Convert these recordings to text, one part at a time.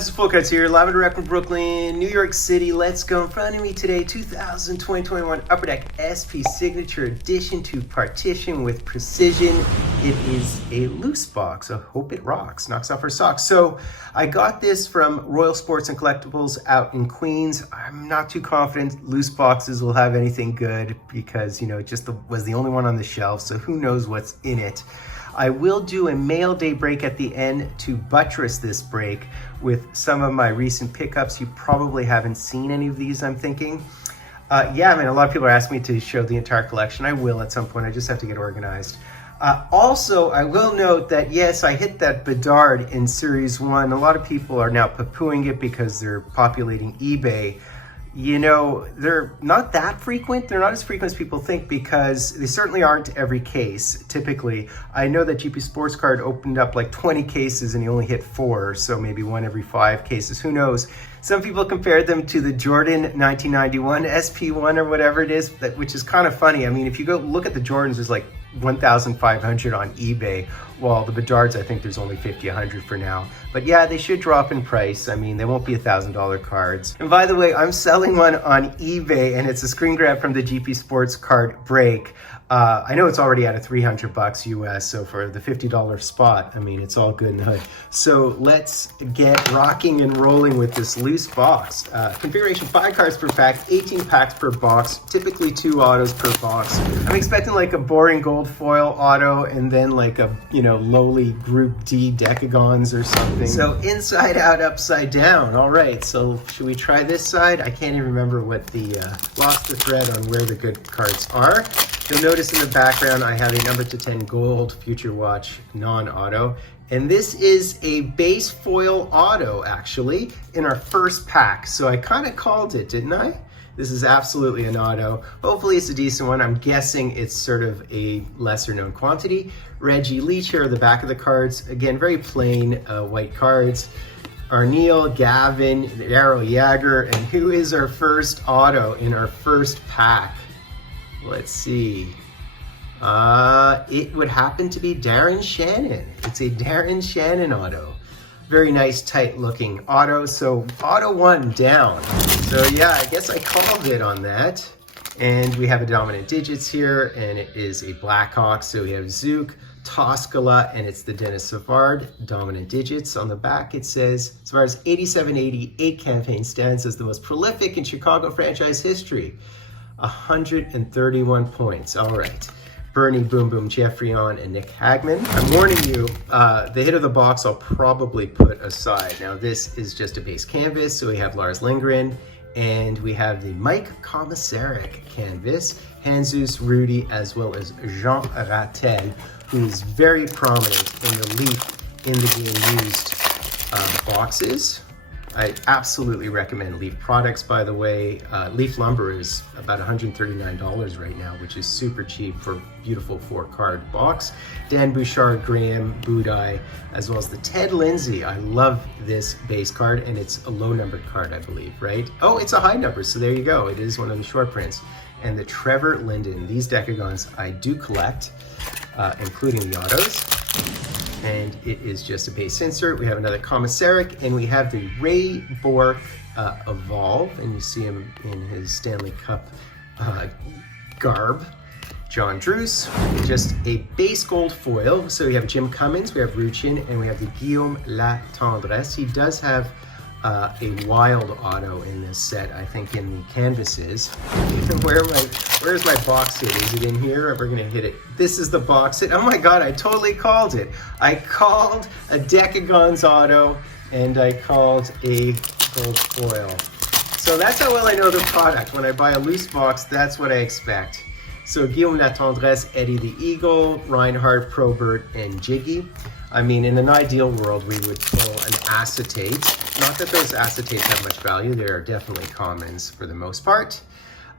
guys, Fultoncards here, live and direct from Brooklyn, New York City. Let's go. In front of me today, 2020-21 Upper Deck SP Signature Edition to partition with precision. It is a loose box. I hope it rocks, knocks off our socks. So I got this from Royal Sports and Collectibles out in Queens. I'm not too confident loose boxes will have anything good because, you know, it just was the only one on the shelf. So who knows what's in it. I will do a mail day break at the end to buttress this break with some of my recent pickups. You probably haven't seen any of these, I'm thinking. Yeah, I mean, a lot of people are asking me to show the entire collection. I will at some point. I just have to get organized. Also, I will note that, yes, I hit that Bedard in Series 1. A lot of people are now poo-pooing it because they're populating eBay. You know, they're not that frequent. They're not as frequent as people think because they certainly aren't every case. Typically, I know that GP Sports Card opened up like 20 cases and he only hit 4, so maybe 1 every 5 cases. Who knows? Some people compared them to the Jordan 1991 SP1 or whatever it is, which is kind of funny. I mean, if you go look at the Jordans, there's like 1,500 on eBay, while the Bedards, I think there's only 50, 100 for now. But yeah, they should drop in price. I mean, they won't be $1,000 cards. And by the way, I'm selling one on eBay and it's a screen grab from the GP Sports Card break. I know it's already at a $300 US, so for the $50 spot, I mean, it's all good in the hood. So let's get rocking and rolling with this loose box. Configuration 5 cards per pack, 18 packs per box, typically 2 autos per box. I'm expecting like a boring gold foil auto and then like a, you know, lowly Group D decagons or something. So inside out, upside down. All right, so should we try this side? I can't even remember what the, lost the thread on where the good cards are. You'll notice in the background, I have a number to 10 gold Future Watch non-auto. And this is a base foil auto, actually, in our first pack. So I kind of called it, didn't I? This is absolutely an auto. Hopefully it's a decent one. I'm guessing it's sort of a lesser known quantity. Reggie Leach here are the back of the cards. Again, very plain white cards. Arneal, Gavin, Darryl Yager, and who is our first auto in our first pack? Let's see. It would happen to be Darren Shannon. It's a Darren Shannon auto. Very nice, tight looking auto. So auto 1 down. So yeah, I guess I called it on that. And we have a dominant digits here, and it is a Blackhawk. So we have Zook, Toscala, and it's the Dennis Savard dominant digits. On the back it says Savard's 87-80, 8 campaign stands as the most prolific in Chicago franchise history. 131 points. All right. Bernie Boom Boom Jeffrey-On and Nick Hagman. I'm warning you, the hit of the box I'll probably put aside. Now this is just a base canvas, so we have Lars Lindgren, and we have the Mike Komisarek canvas, Jesus Rudy, as well as Jean Rattel, who is very prominent in the Leaf in the game used boxes. I absolutely recommend Leaf products, by the way. Leaf lumber is about $139 right now, which is super cheap for a beautiful 4-card box. Dan Bouchard, Graham Budai, as well as the Ted Lindsay. I love this base card, and it's a low-numbered card, I believe, right? Oh, it's a high number, so there you go. It is one of the short prints. And the Trevor Linden. These decagons I do collect, including the autos. And it is just a base insert. We have another Komisarek, and we have the Ray Bork Evolve, and you see him in his Stanley Cup garb. John Druce, just a base gold foil. So we have Jim Cummins, we have Ruchin, and we have the Guillaume Latendresse. He does have a wild auto in this set, I think, in the canvases. Where's my box hit? Is it in here? We're gonna hit it. This is the box hit. Oh my God, I totally called it. I called a Decagons auto, and I called a gold foil. So that's how well I know the product. When I buy a loose box, that's what I expect. So Guillaume Latendresse, Eddie the Eagle, Reinhardt, Probert, and Jiggy. I mean, in an ideal world, we would pull an acetate. Not that those acetates have much value. They are definitely commons for the most part.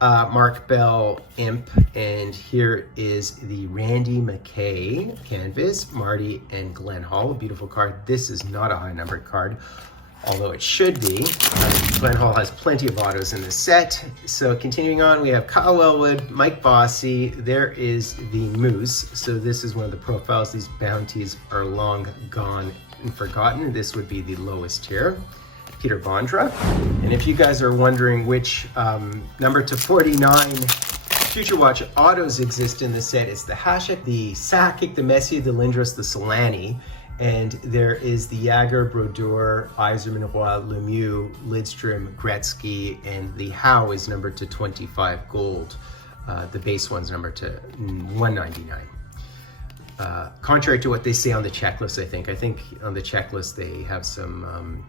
Mark Bell, Imp, and here is the Randy McKay canvas, Marty and Glenn Hall, a beautiful card. This is not a high-numbered card, although it should be. Glenn Hall has plenty of autos in the set. So continuing on, we have Kyle Wellwood, Mike Bossy. There is the Moose. So this is one of the profiles. These bounties are long gone and forgotten. This would be the lowest tier. Peter Bondra. And if you guys are wondering which number to 49 Future Watch autos exist in the set, it's the Hasek, the Sakic, the Messier, the Lindros, the Solani, and there is the Jager, Brodeur, Yzerman, Roy, Lemieux, Lidstrom, Gretzky, and the Howe is numbered to 25 gold. The base one's numbered to 199. Contrary to what they say on the checklist, I think on the checklist they have some,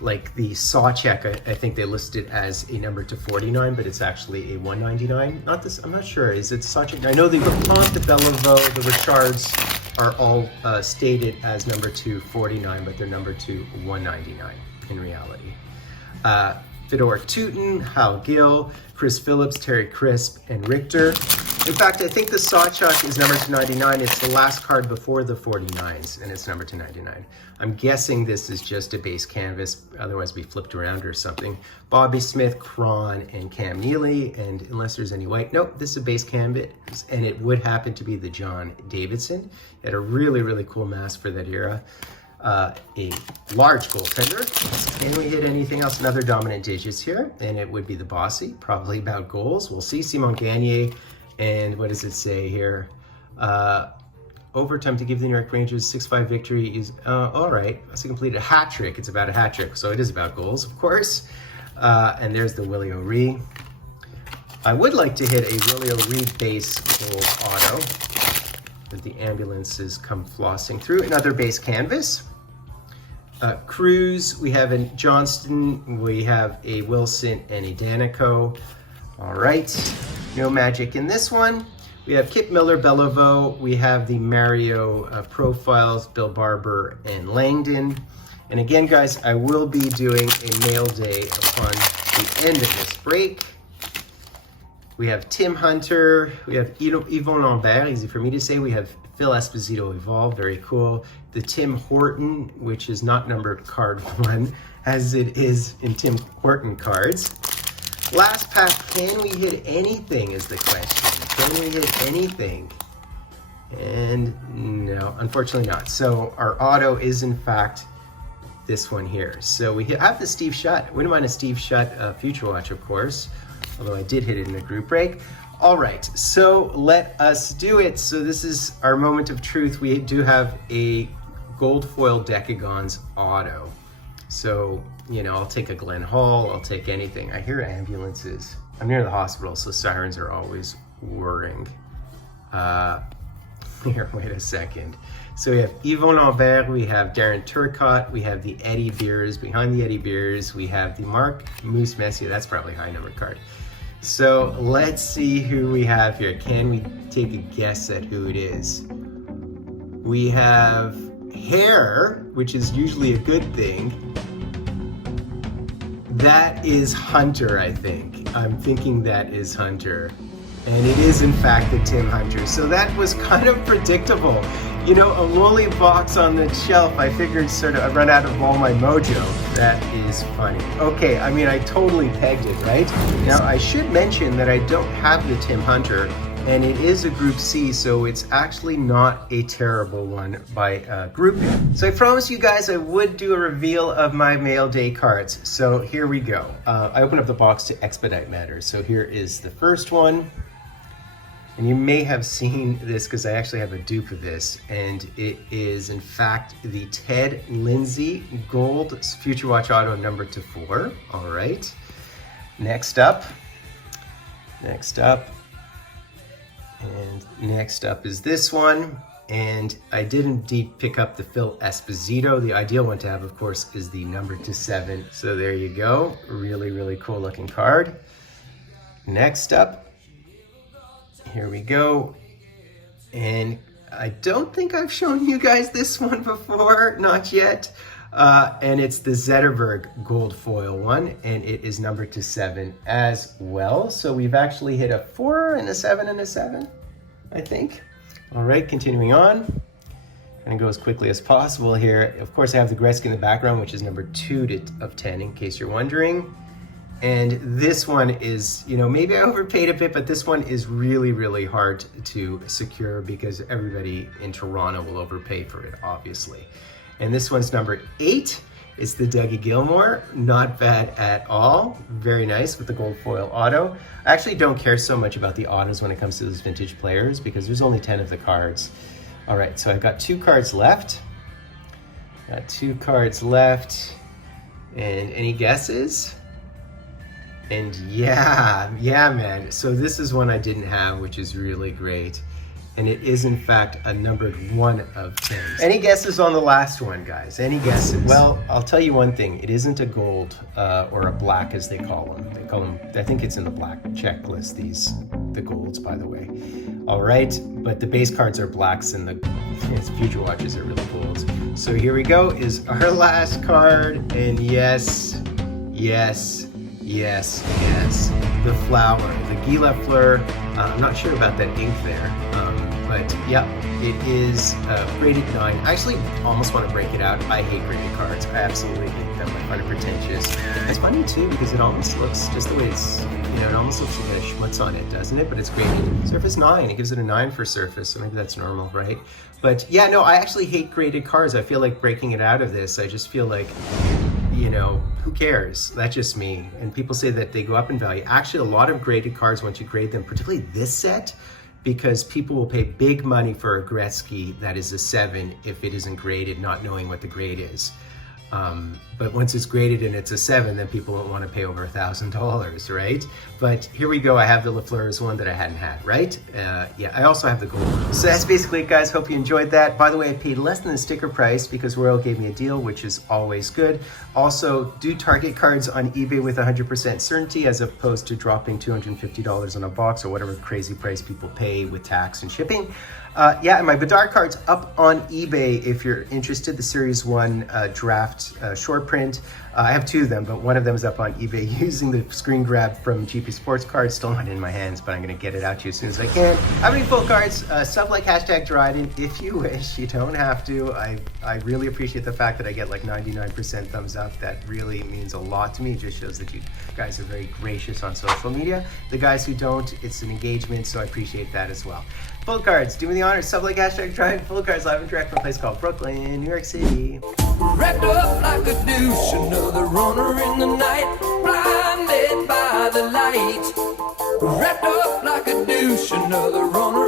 like the Sawcheck, I think they listed as a number to 49, but it's actually a 199. Not this, I'm not sure. Is it Sawcheck? I know the Rapont, the Bellevaux, the Richards are all stated as number to 49, but they're number to 199 in reality. Fedor Teuton, Hal Gill, Chris Phillips, Terry Crisp, and Richter. In fact, I think the Sawchuck is numbered to 99. It's the last card before the 49s, and it's numbered to 99. I'm guessing this is just a base canvas, otherwise we flipped around or something. Bobby Smith, Cron, and Cam Neely, and unless there's any white, nope, this is a base canvas, and it would happen to be the John Davidson. It had a really, really cool mask for that era. A large goaltender. Can we hit anything else? Another dominant digits here, and it would be the Bossy, probably about goals. We'll see. Simon Gagner, and what does it say here? Overtime to give the New York Rangers 6-5 victory is, all right, that's a completed hat trick. It's about a hat trick, so it is about goals, of course. And there's the Willie O'Ree. I would like to hit a Willie O'Ree base gold auto. But the ambulances come flossing through. Another base canvas. Cruz, we have a Johnston, we have a Wilson, and a Danico. All right, no magic in this one. We have Kip Miller, Bellevaux. We have the Mario profiles, Bill Barber, and Langdon. And again, guys, I will be doing a mail day upon the end of this break. We have Tim Hunter, we have Yvon Lambert, easy for me to say. We have Phil Esposito Evolve, very cool. The Tim Horton, which is not numbered card 1, as it is in Tim Horton cards. Last pack, can we hit anything is the question. Can we hit anything? And no, unfortunately not. So our auto is in fact this one here. So we have the Steve Shutt. Wouldn't mind a Steve Shutt Future Watch, of course. Although I did hit it in a group break. All right, so let us do it. So this is our moment of truth. We do have a gold foil Decagons auto. So, you know, I'll take a Glen Hall, I'll take anything. I hear ambulances. I'm near the hospital, so sirens are always whirring. Here, wait a second. So we have Yvon Lambert, we have Darren Turcotte, we have the Eddie Beers, behind the Eddie Beers, we have the Mark Moose Messier, that's probably a high number card. So let's see who we have here. Can we take a guess at who it is? We have Hair, which is usually a good thing. That is Hunter, I think. I'm thinking that is Hunter. And it is in fact the Tim Hunter. So that was kind of predictable. You know, a lolly box on the shelf, I figured sort of I run out of all my mojo. That is funny. Okay, I mean, I totally pegged it, right? Now, I should mention that I don't have the Tim Hunter, and it is a Group C, so it's actually not a terrible one by grouping. So I promised you guys I would do a reveal of my mail day cards. So here we go. I opened up the box to expedite matters. So here is the first one. And you may have seen this because I actually have a dupe of this, and it is in fact the Ted Lindsay Gold Future Watch Auto number to 4. All right. Next up, and next up is this one. And I did indeed pick up the Phil Esposito. The ideal one to have, of course, is the number to 7. So there you go. Really, really cool looking card. Next up, here we go. And I don't think I've shown you guys this one before, not yet. And it's the Zetterberg gold foil one, and it is numbered to 7 as well. So we've actually hit a 4 and a 7 and a 7, I think. All right, continuing on. And go as quickly as possible here. Of course, I have the Gretzky in the background, which is number 2 of 10, in case you're wondering. And this one is, you know, maybe I overpaid a bit, but this one is really, really hard to secure because everybody in Toronto will overpay for it, obviously. And this one's number 8, It's the Dougie Gilmour. Not bad at all. Very nice with the gold foil auto. I actually don't care so much about the autos when it comes to those vintage players because there's only 10 of the cards. All right, so I've got 2 cards left. Got 2 cards left. And any guesses? And yeah, man. So this is one I didn't have, which is really great. And it is, in fact, a numbered 1 of 10. Any guesses on the last one, guys? Any guesses? Well, I'll tell you one thing. It isn't a gold or a black, as they call them. They call them, I think it's in the black checklist, the golds, by the way. All right, but the base cards are blacks and the future watches are really golds. So here we go, is our last card. And yes. The flower, the Gila Fleur. I'm not sure about that ink there, but yeah, it is graded 9. I actually almost want to break it out. I hate graded cards. I absolutely hate them. I find it pretentious. It's funny too because it almost looks just the way it's, it almost looks like a schmutz on it, doesn't it? But it's graded. Surface 9. It gives it a 9 for surface, so maybe that's normal, right? But yeah, no, I actually hate graded cards. I feel like breaking it out of this. I just feel like, who cares? That's just me. And people say that they go up in value. Actually, a lot of graded cards, once you grade them, particularly this set, because people will pay big money for a Gretzky that is a 7 if it isn't graded, not knowing what the grade is. But once it's graded and it's a 7, then people won't want to pay over $1,000, right? But here we go. I have the Lafleur's one that I hadn't had, right? Yeah, I also have the gold. So that's basically it, guys. Hope you enjoyed that. By the way, I paid less than the sticker price because Royal gave me a deal, which is always good. Also, do target cards on eBay with 100% certainty as opposed to dropping $250 on a box or whatever crazy price people pay with tax and shipping. Yeah, and my Bedard card's up on eBay if you're interested. The Series 1 draft short print. I have 2 of them, but one of them is up on eBay using the screen grab from GP Sports Cards. Still not in my hands, but I'm going to get it out to you as soon as I can. How many full cards? Stuff like #Dryden if you wish. You don't have to. I really appreciate the fact that I get like 99% thumbs up. That really means a lot to me. It just shows that you guys are very gracious on social media. The guys who don't, it's an engagement, so I appreciate that as well. Full cards, do me the honor, stuff like #Dryden, full cards live and direct from a place called Brooklyn, New York City. Wrapped up like a douche, another runner in the night, blinded by the light. Wrapped up like a douche, another runner